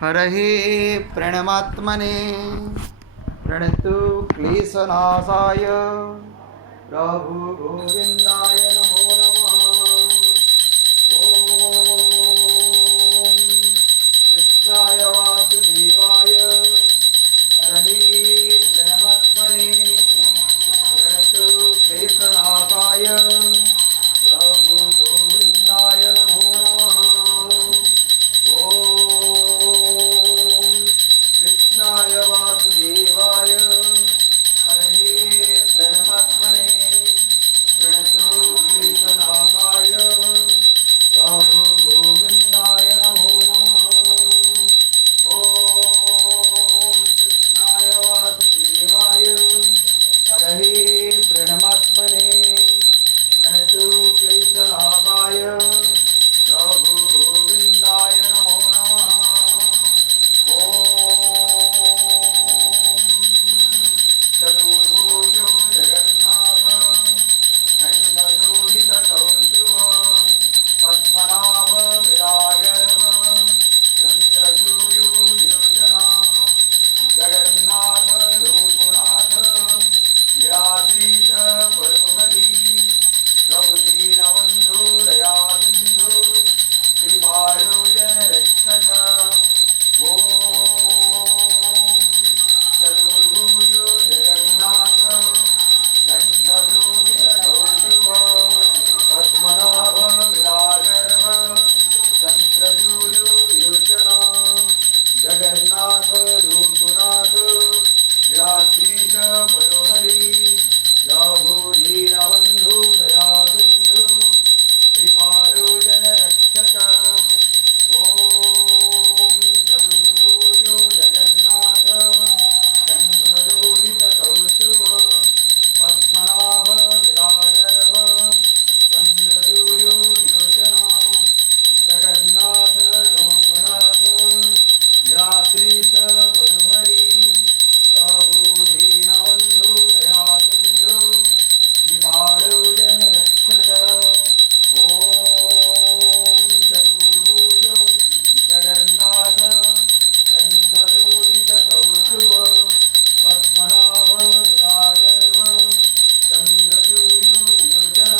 हरहि प्रणमात्मने प्रणतु क्लेशनाशाय प्रभु गोविंदाय नमो नमः। ओम कृष्णाय वासुदेवाय हरहि प्रणमात्मने प्रणतु क्लेशनाशाय प्रभु गोविंदाय नमो नमः। ओम कृष्णाय वासुदेवाय हरहे प्रणमात्मने प्रणतो क्लेशनाशाय प्रभु गोविंदाय नमो नमः। ओम कृष्णाय वासुदेवाय हरहे प्रणमात्मने प्रणतो क्लेशनाशाय प्रभु गोविंदाय नमो नमः। चतुर्भुजो जगन्नाथ कंठशोभितकौस्तुभ पद्मनाभ विरागर्भ चन्द्रसूर्योज्योत्स्ना जगन्नाथ रूपनाथ गिराद्रीश परुहरि प्रभुदीनबन्धु दयासिन्धु कृपालो जनरक्षक। ओम चतुर्भुजो जगन्नाथ कंठशोभितकौस्तुभ पद्मनाभ विरागर्भ चन्द्रसूर्योज्योत्स्ना जगन्नाथ रूपनाथ गिराद्रीश परुहरि प्रभुदीनबन्धु दयासिन्धु कृपालो जनरक्षक। ओम चतुर्भुजो जगन्नाथ कंठशोभितकौस्तुभ पद्मनाभ विरागर्भ चन्द्रसूर्योज्योत्स्ना जगन्नाथ रूपनाथ गिराद्रीश परुहरि प्रभुदीनबन्धु दयासिन्धु कृपालो जनरक्षक। ओम चतुर्भुजो जगन्नाथ कंठशोभितकौस्तुभ पद्मनाभ विरागर्भ चन्द्रसूर्योज्योत्स्ना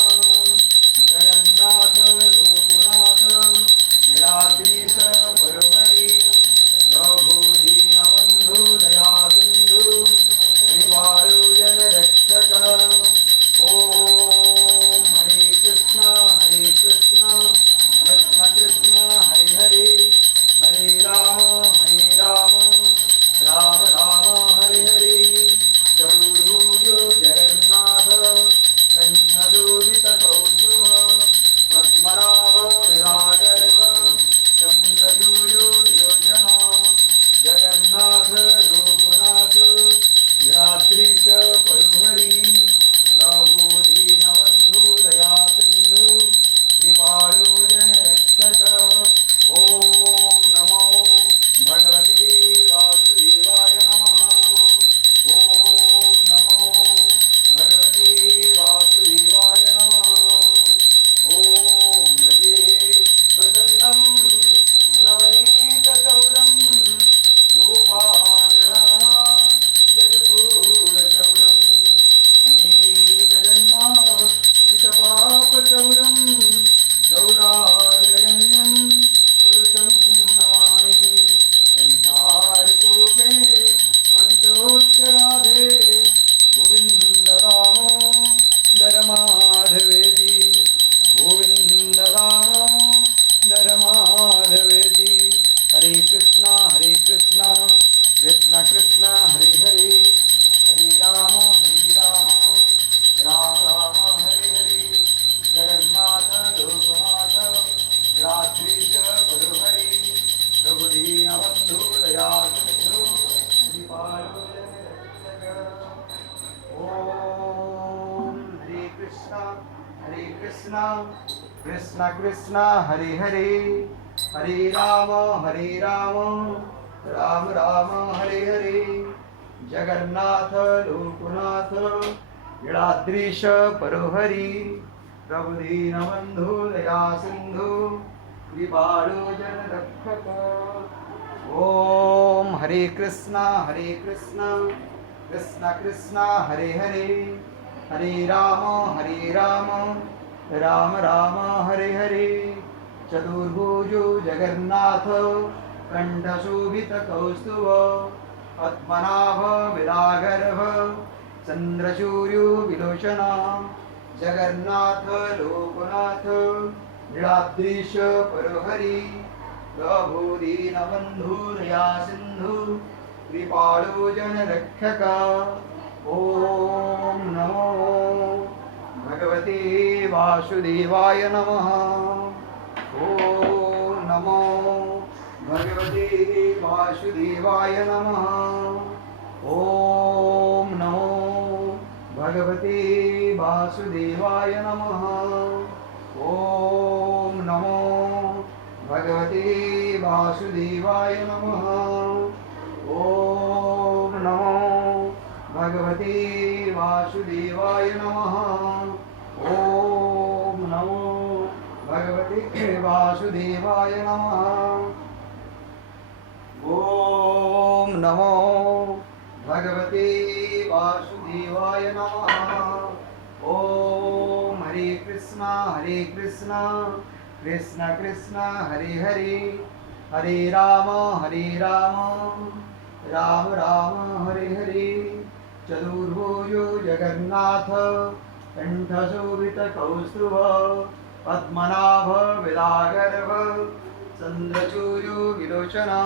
जगन्नाथ रूपनाथ गिराद्रीश परुहरि प्रभुदीनबन्धु दयासिन्धु कृपालो जनरक्षक। ओम हरे कृष्णा कृष्ण कृष्ण हरे हरे हरे राम राम राम हरे हरे। चतुर्भुजो जगन्नाथ कंठशोभितकौस्तुभ पद्मनाभ विरागर्भ चन्द्रसूर्योज्योत्स्ना जगन्नाथ रूपनाथ गिराद्रीश परुहरि प्रभुदीनबन्धु दयासिन्धु कृपालो जनरक्षक। ओम नमो भगवते वासुदेवाय नमः। ओम नमो भगवते वासुदेवाय नमः। ओम व्रजे वसन्तं नवनीतचौरं गोपाङ्गना जगत्पूर्णचौरम् अनेकजन्मा विषपापचौरं चौराग्रगण्यं पुरुषं नमामि। संसारकूपे पतितोच्चराधे गोविन्द दामोदर माधवेति गोविन्द दामोदर माधवेति। हरे कृष्णा कृष्ण कृष्ण हरे हरे हरे राम राम राम हरे हरे। जगन्नाथ रूपनाथ गिराद्रीश परुहरि प्रभुदीनबन्धु दयासिन्धु कृपालो जनरक्षक। ओम हरे कृष्णा कृष्ण कृष्ण हरे हरे हरे राम राम राम हरे हरे। जगन्नाथ लोकनाथ गिराद्रीश परुहरि प्रभुदीनबन्धु दयासिन्धु कृपालो जनरक्षक। ओम हरे कृष्णा कृष्ण कृष्ण हरे हरे हरे राम राम राम हरे हरे चतुर्भुजो जगन्नाथ कंठशोभितकौस्तुभ पद्मनाभ विरागर्भ चंद्रसूर्यो विलोचना जगन्नाथ लोकनाथ नीलाद्रीश परहरि प्रभो दीनबन्धुर्या सिन्धु कृपाळु जनरक्षक ॐ नमो भगवते वासुदेवाय नमः ॐ नमो भगवते वासुदेवाय नमः ॐ नमो भगवते वासुदेवाय नमः ॐ नमो भगवते वासुदेवाय नमः ॐ नमो भगवते वासुदेवाय नमः ॐ नमो भगवते वासुदेवाय नमः ॐ नमो भगवते वासुदेवाय नमः ॐ हरे कृष्णा कृष्ण कृष्ण हरे हरे हरे राम राम राम हरे हरे चतुर्भुजो जगन्नाथ कंठशोभितकौस्तुभ पद्मनाभ विरागर्भ चंद्रसूर्यो विलोचना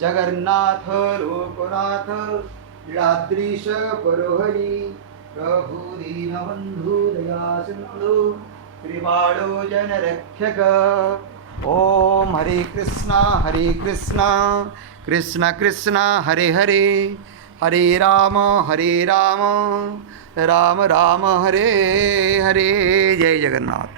जगन्नाथ लोकनाथ नीलाद्रीश परहरि प्रभु दीनबन्धु दया सिन्धु कृपाळु जनरक्षक ॐ हरे कृष्णा कृष्ण कृष्ण हरे हरे हरे राम राम राम हरे हरे जय जगन्नाथ।